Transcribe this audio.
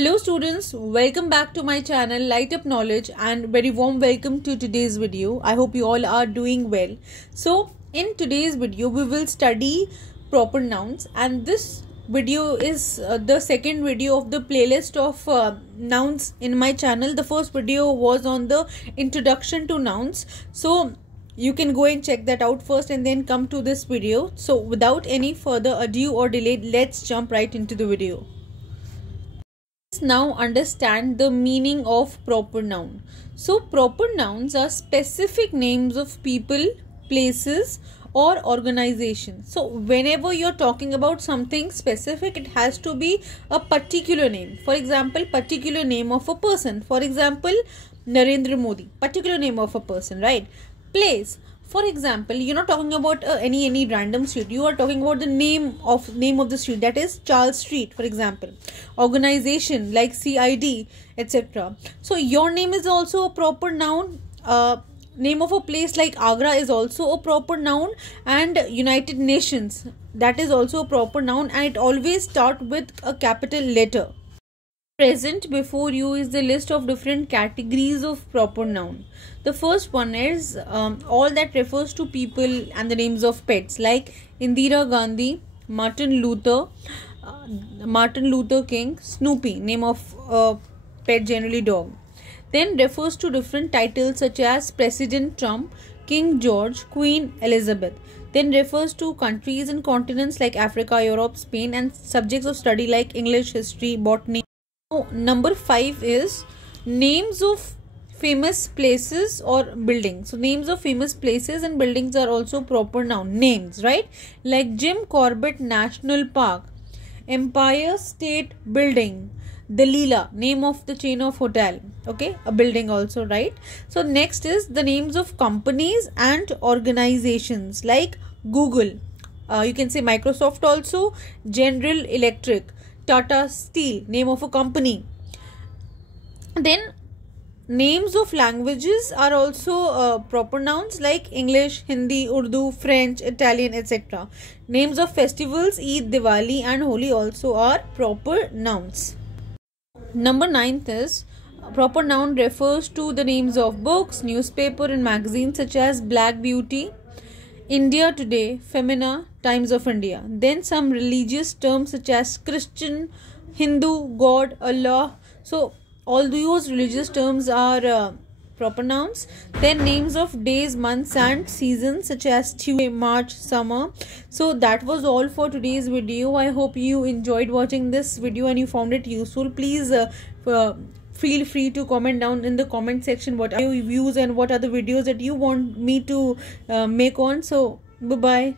Hello students, welcome back to my channel Lightup Knowledge and very warm welcome to today's video. I hope you all are doing well. So in today's video we will study proper nouns, and this video is the second video of the playlist of nouns in my channel. The first video was on the introduction to nouns, so you can go and check that out first and then come to this video. So without any further ado or delay, let's jump right into the video. Let's now understand the meaning of proper noun. So proper nouns are specific names of people, places or organizations. So whenever you're talking about something specific, it has to be a particular name. For example, particular name of a person. For example, Narendra Modi, particular name of a person, right? Place. For example, you're not talking about any random street. You are talking about the name of the street, that is Charles Street, for example. Organization like CID, etc. So your name is also a proper noun. Name of a place like Agra is also a proper noun, and United Nations, that is also a proper noun, and it always starts with a capital letter. Present before you is the list of different categories of proper noun. The first one is all that refers to people and the names of pets, like Indira Gandhi, Martin Luther King, Snoopy, name of pet, generally dog. Then refers to different titles such as President Trump, King George, Queen Elizabeth. Then refers to countries and continents like Africa, Europe, Spain, and subjects of study like English, history, botany. Number 5 is names of famous places or buildings. So names of famous places and buildings are also proper noun names, right? Like Jim Corbett National Park, Empire State Building, Dalila, name of the chain of hotel, okay, a building also, right? So next is the names of companies and organizations like Google, you can say Microsoft also, General Electric, Tata Steel, name of a company. Then names of languages are also proper nouns like English, Hindi, Urdu, French, Italian, etc. Names of festivals, Eid, Diwali and Holi also are proper nouns. Number 9 is proper noun refers to the names of books, newspaper and magazines such as Black Beauty, India Today, Femina, Times of India. Then some religious terms such as Christian, Hindu, God, Allah. So all those religious terms are proper nouns. Then names of days, months and seasons such as Tuesday, March, summer. So that was all for today's video. I hope you enjoyed watching this video and you found it useful. Please feel free to comment down in the comment section what are your views and what are the videos that you want me to make on. So bye bye.